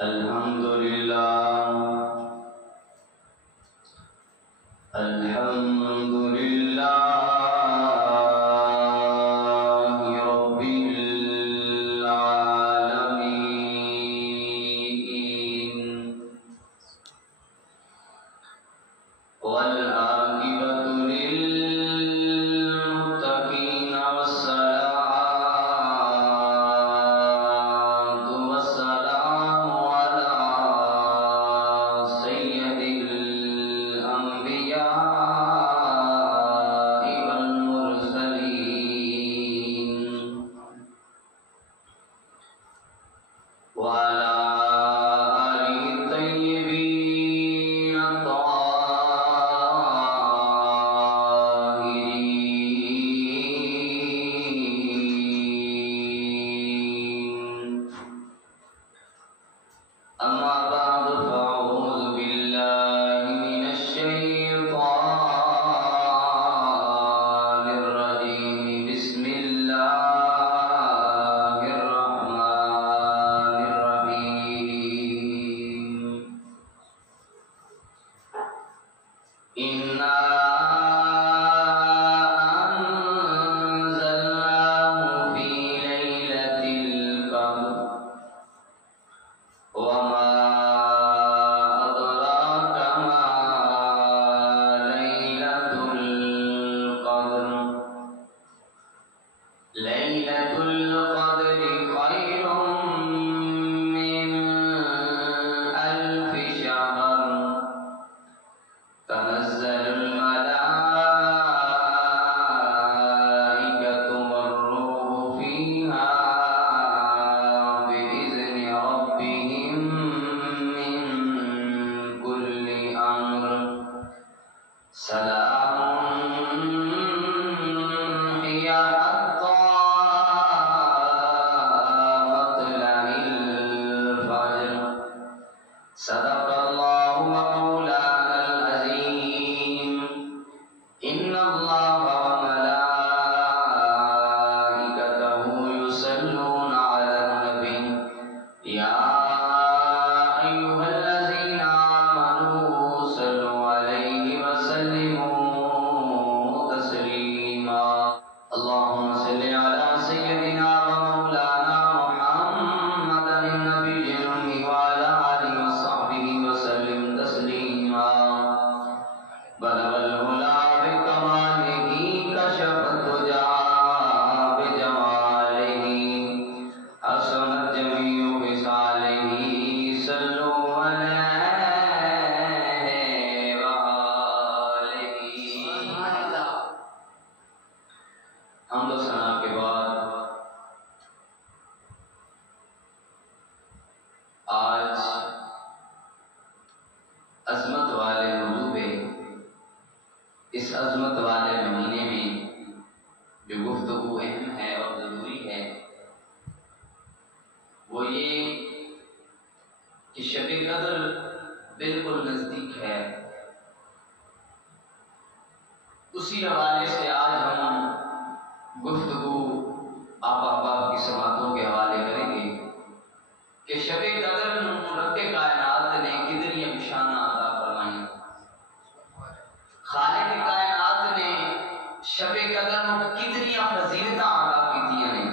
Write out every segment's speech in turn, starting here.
الحمد لله الحمد لله رب العالمين والعاقبة للمتقين والصلاة والسلام على سيد الأنبياء والمرسلين وعلى آله الطيبين الطاهرين. أما بعد فأعوذ بالله من الشيطان الرجيم. بسم الله الرحمن الرحيم. إنا أنزلناه في ليلة القدر وما أدراك ما ليلة القدر. ليلة القدر خير من ألف شهر. تنزل الملائكة والروح فيها بإذن ربهم من كل أمر. سلام هي حتى مطلع الفجر. صدق الله مولانا العظيم. إن الله وملائكته يصلون على النبي يا أيها الذين آمنوا صلوا عليه وسلموا تسليما. اللهم صل على سيدنا ومولانا محمد النبي الأمي وعلى آله وصحبه وسلم تسليما. بلغ العلا بكماله كشف الدجى بجماله حسنت جميع خصاله. صلوا عليه وآله. حمد و ثنا کے بعد آج عظمت والے موضوع پہ، اس عظمت والے مہینے میں جو گفتگو اہم ہے اور ضروری ہے وہ یہ کہ شب قدر بالکل نزدیک ہے. اسی حوالے سے آج ہم گفتگو آپ احباب کی سماعتوں کے حوالے کریں گے کہ شب قدر رب کائنات نے کتنی نشانہ عطا فرمائی. خالق کائنات نے شب قدر کو کتنی فضیلتاں عطا کیتیاں ہیں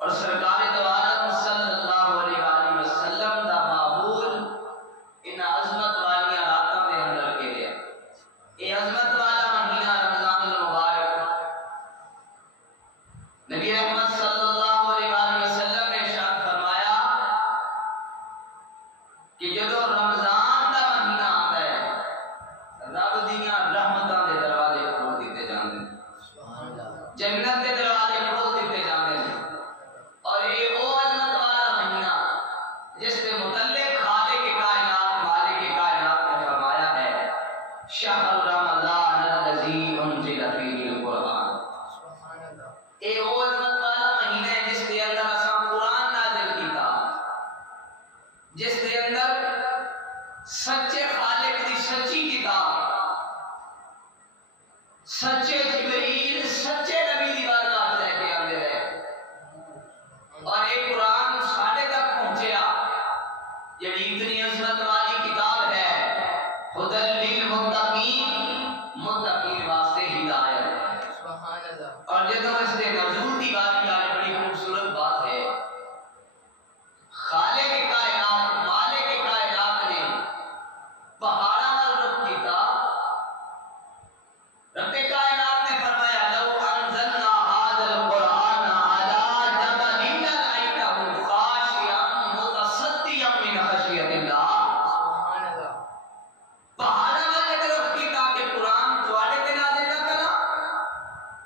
اور سرکار دو عالم صلی اللہ علیہ وآلہ وسلم دا معبول ان عظمت والی راتاں دے اندر کے دیا. یہ عظمت والا مہینہ رمضان المبارک نبی احمد صلی اللہ علیہ وآلہ وسلم نے ارشاد فرمایا کہ جدو رمضان دا مہینہ آتا ہے رب دیاں رحمتاں دے دروازے کھول دیتے جاندے ہیں، جنت دے دروازے کھول دیتے جاندے ہیں. اور یہ وہ عظمت والا مہینہ جس کے متعلق خالق کائنات مالک کائنات نے فرمایا ہے شہر رمضان الذی انزل فیہ القرآن. یہ وہ عظمت والا مہینہ ہے جس کے اندر اساں قرآن نازل کیتا، جس کے اندر سچے خالق کی سچی کتاب، سچے جبریل سچے نبی دی بارگاہ لے کے آندے رہے. اور ایک قرآن ساڑھے تک پہنچیا یہ اتنی عظمت والی کتاب ہے، ہدی للمتقین، متقین واسطے ہدایت۔ سبحان اللہ۔ اور جدوں اس دے نزول دی بات کی بڑی خوبصورت بات ہے، خالق کائنات، مالک کائنات نے پہاڑاں نال رخ کیتا، رب کائنات نے فرمایا لو انزلنا هذا القرآن على جبل لرأيته خاشعا متصدعا من خشية الله۔ سبحان اللہ۔ پہاڑاں نال رخ کیتا کہ قرآن تواڈے تے نازل نہ کراں،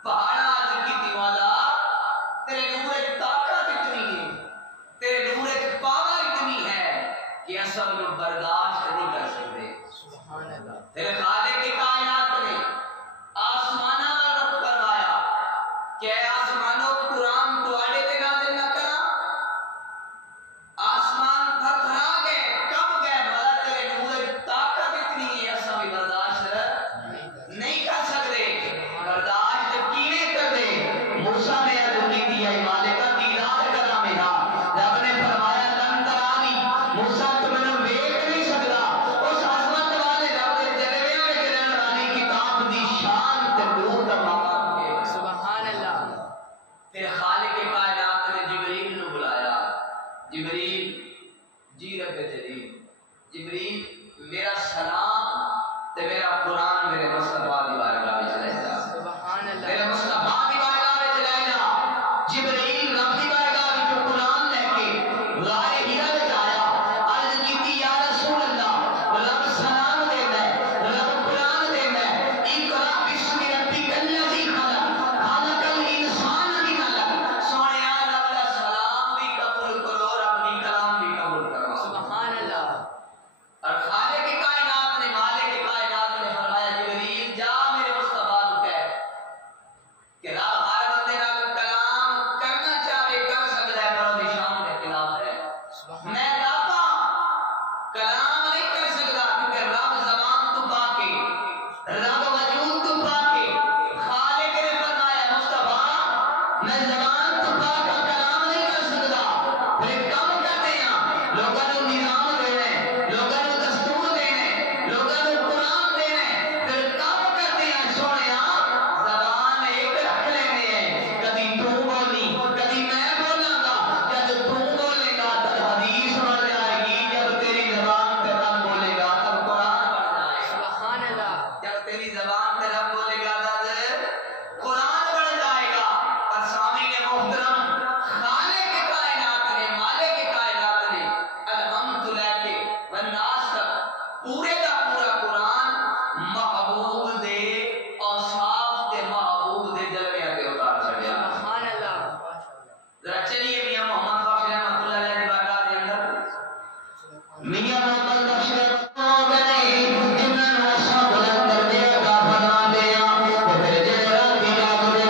پہاڑاں عرض کیتی مولا تیرے نور وچ طاقت اتنی ہے، تیرے نور وچ پاور اتنی ہے کہ اساں انہوں برداشت نہیں کر سکتے۔ سبحان اللہ۔ تیرے خالق کی کائنات نے آسمانہ میں رخ فرمایا کہ اے آسمانوں قرآن تواڈے تے نازل نہ کراں، آسمان تھر تھرا گئے، کب گئے، مولا تیرے نور وچ طاقت اتنی ہے اساں بھی برداشت نہیں کر سکتے۔ برداشت کیویں کر دے؟ موسیٰ نے عرض کی ہے مالکہ دیدار کرا میرا، رب نے فرمایا لن ترانی، موسیٰ تم نے دیکھ نہیں سکتا۔ اس عظمت والے رب دے جلویاں وچ رہن والی کتاب دی شان تے دور دا مقام ہے۔ سبحان اللہ۔ پھر خالق کائنات نے جبریل نو بلایا، جبریل جی رب جلیل، جبریل میرا سلام تے میرا قرآن میرے مصطفیٰ دی بارگاہ وچ لے جا۔ سبحان اللہ۔ میرے مصطفیٰ دی بارگاہ وچ لے جا۔ جبریل رب دی بارگاہ وچ قرآن لے کے غار ہرا وچ آیا، عرض کیتی یا رسول اللہ رب سلام دیندا ہے، رب قرآن دیندا ہے، اقرا بسم ربک الذی خلق، خلق الانسان من علق۔ سونیا رب دا سلام بھی قبول کرو اور اپنی کلام بھی قبول کرو۔ سبحان اللہ۔ اور خالق کائنات نے، مالک کائنات نے فرمایا جبریل جا میرے مصطفیٰ کو کہہ کہ رب ہر بندے نال کلام کرنا چاہے کر سکتا ہے، پر وہ شان کے خلاف ہے۔ میں رب ہاں، کلام نہیں کر سکتا کیونکہ رب زبان تو پا کے، رب وجود تو پا کے، خالق نے فرمایا مصطفیٰ میں زبان تو پا کر کلام نہیں کر سکتا، پھر کم کرتے ہیں لوگوں کو نظام دینے، لوگوں کو دستور دینے، لوگوں کو قرآن دینے، پھر کم کرتے ہیں سونے زبان ایک رکھ لینے ہیں، کدی تو بولی کدی میں بولاں گا، جب تو بولے گا تب حدیث بن جائے گی، جب تیری زبان پہ رب بولے گا تب قرآن بن جائے گا۔ سبحان اللہ۔ جب تیری زبان پہ رب بولے گا تب قرآن بن جائے گا۔ اور سامعین محترم، خالق کائنات نے، مالک کائنات نے الحمد لے کے والناس تک پورے دا پورا قرآن محبوب دے اوصاف تے محبوب دے جلویاں تے اتار چھڑیا۔ سبحان اللہ۔ ذرا چلیے میاں محمد بخش رحمۃ اللہ علیہ دی بارگاہ دے اندر، میاں محمد بخش رحمۃ اللہ علیہ جنہاں نوں اساں بلند کر دے عطا فرما دے تے پھر جڑے رب دی یاد دے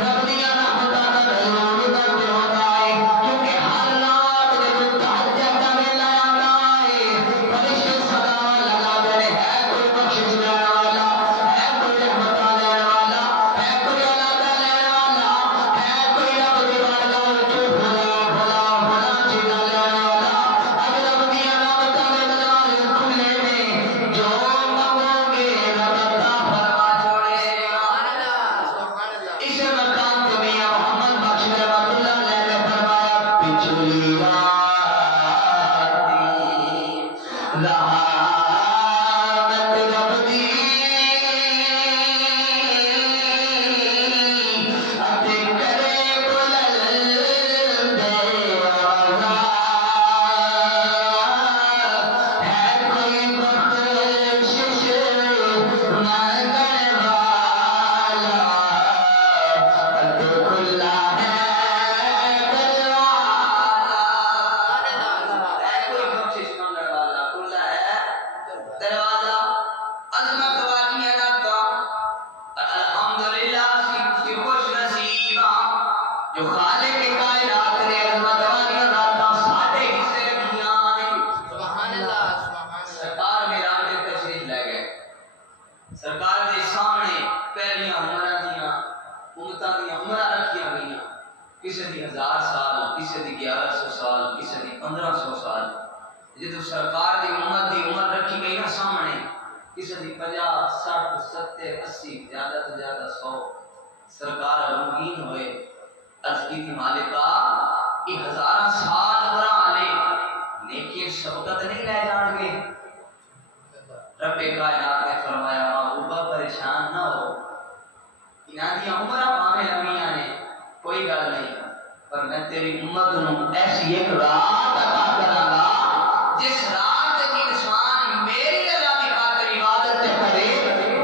رب دی رحمتاں دا نزول کرتے ہوتا ہے، کیونکہ ہر رات دے وچ تہجد دا ویلا آندا ہے، فرشتے سلام لگا دے ہے کوئی بخشش دینے والا، ہے کوئی رحمتاں دینے والا، ہے کوئی علاقہ لینے والا، ہے کوئی رب دی بارگاہ وچ بھلا چیزاں لینے والا۔ اب رب دی رحمتاں دے دروازے کھلے نے، جو منگو گے رب عطا فرما چھوڑے گا۔ سبحان اللہ۔ اس مقام پہ میاں محمد بخش رحمۃ اللہ علیہ نے فرمایا پچھلی رات رحمت رب دی اتے کرے بلند آواز، ہے کوئی بخشش مانگنے والا، اتے کھلا ہے دروازہ، ہے کوئی بخشش مانگنے والا، کھلا ہے جدو سرکار دی امت دی عمر رکھی گئی نا سامنے کسی دی 50 60 70 80 زیادہ تو زیادہ 100 سرکار غمگین ہوئے عرض کی تھی مالکا یہ ہزارہ سال عمرہ آنے لیکن شبکت نہیں لے جان گے رب کائنات نے فرمایا محبوبہ پریشان نہ ہو انہاں دی عمرہ پاویں لمبیاں نے کوئی گل نہیں پر میں تیری امت نو ایسی ایک رات عطا کراں گا جس رات انسان میری رضا کی خاطر عبادت کرے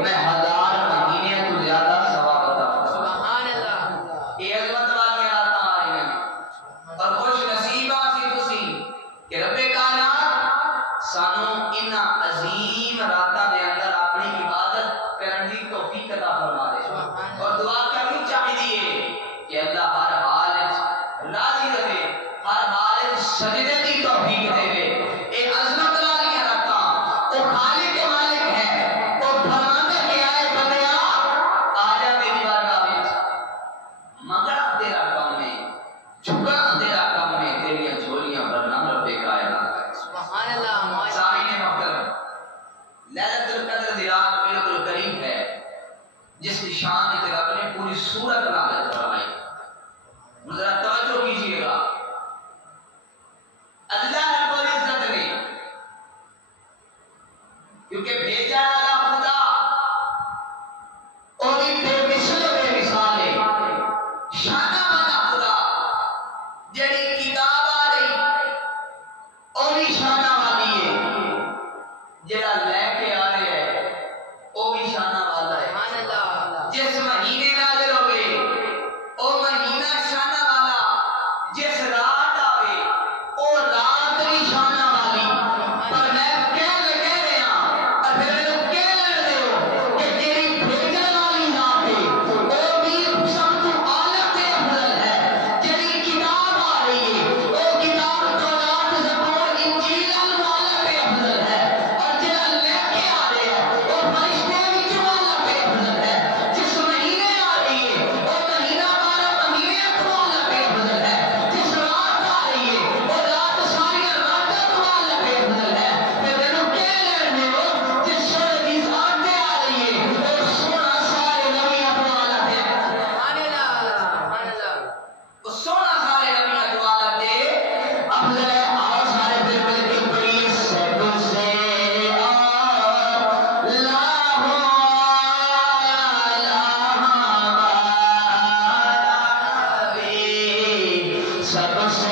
میں 1000 مہینے تو زیادہ ثواب عطا فرماؤں سبحان اللہ یہ عظمت والی راتاں آ رہی ہیں اور خوش نصیب سی تسی کہ رب کائنات سانو ان عظیم راتاں دے اندر اپنی عبادت کرن دی توفیق عطا فرما دے اور دعا کرنی چاہیے کہ اللہ ہر حال وچ راضی رہے ہر حال وچ سجدے دی توفیق دے اے عظمت والی راتاں او خالق کے مالک ہے او فرماتا کہ آئے بندیا آ جا میری بارگاہ وچ منگنا تیرا کام ہے جھکنا تیرا کام ہے تیری جھولیاں بھرنا رب کائنات ہے سبحان اللہ سامعین محترم لیلۃ القدر دی رات بالکل قریب ہے جس کی شان تے رب نے پوری سورت نازل فرمائی ذرا توجہ کیجئے گا اللہ رب العزت نے کیونکہ بھیجا والا خدا اور بے مثل بے مثال ہے شان والا خدا جڑی کتاب آ رہی اور شان والی ہے جڑا لے کے آ رہا ہے وہ بھی شان والا ہے سبحان اللہ جس مہینے نازل ہوئے او مہینہ شان والا جس رات آوے او رات بھی شان والی پر میں کہہ رہا اور پھر میں کہہ رہے ہو کہ تیری بھیجن والی ذات ہے او بھی سب تو اعلیٰ تے افضل ہے جڑی کتاب آ رہی ہے او کتاب تورات زبور انجیل والا تے افضل ہے اور جڑا لے کے آ رہا ہے او فرشتے وچ والا تے افضل ہے جس مہینے آ رہی ہے او مہینہ 12 مہینے تو والا تے افضل ہے جس رات آ رہی ہے او رات ساری راتاں تو والا تے افضل ہے پھر میں کہہ لینے ہو جس شہر کی ذات تے آ رہی ہے او سونا سارے نبیوں تو والا تے سبحان اللہ او سونا سارے نبیوں تو والا تے افضل ہے آؤ سارے بالکل کے پڑھیے سب سے سب سے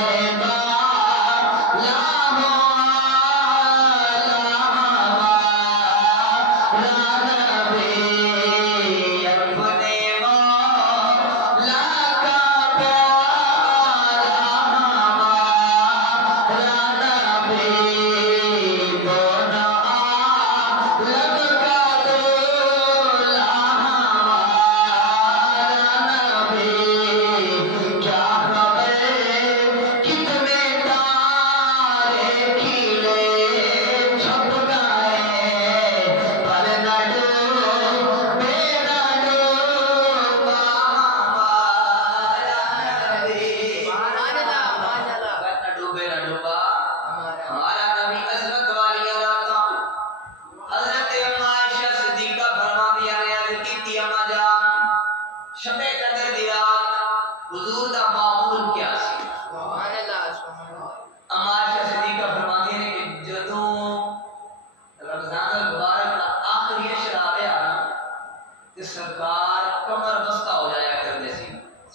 سرکار کمر بستہ ہو جایا کرتے سی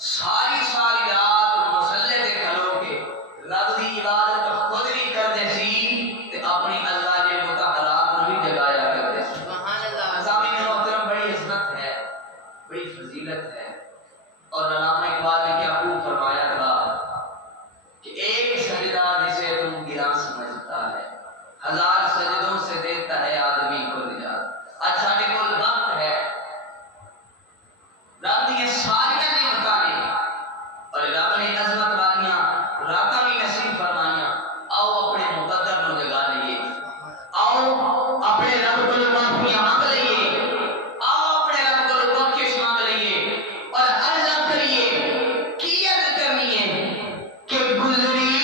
ساری ساری رات مسلے تے کھلو کے رب دی عبادت خود بھی کرتے سی تے اپنی اللہ کے متحرات نو بھی جگایا کرتے سی سبحان اللہ سامعین محترم بڑی عظمت ہے بڑی فضیلت ہے اور علامہ اقبال نے کیا خوب فرمایا تھا کہ ایک سجدہ جسے تم گراں سمجھتا ہے 1000 سجدوں سے دیتا ہے آدمی کو نجات آج ساڈے کول وقت ہے رب نے ساری نعمتاں نے اور رب نے عظمت والیاں راتاں بھی نصیب فرمائیاں آؤ اپنے مقدر نو جگا لئیے آؤ اپنے رب کو معافی مانگ لئیے آؤ اپنے رب کو بخشش مانگ لئیے اور عرض کریے کی عرض کرنی ہے کہ گزری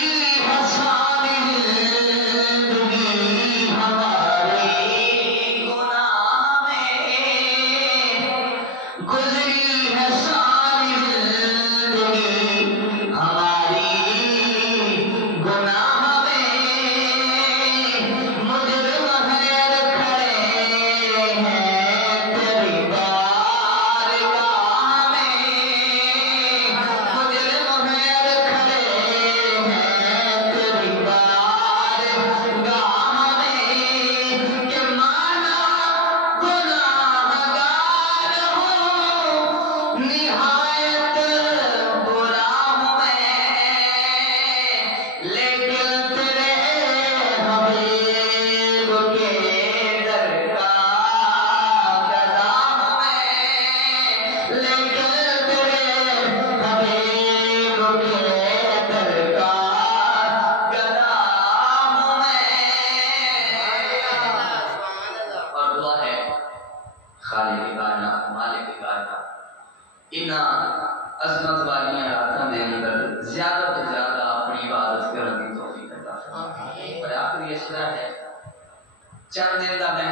حسان چند دن کا دن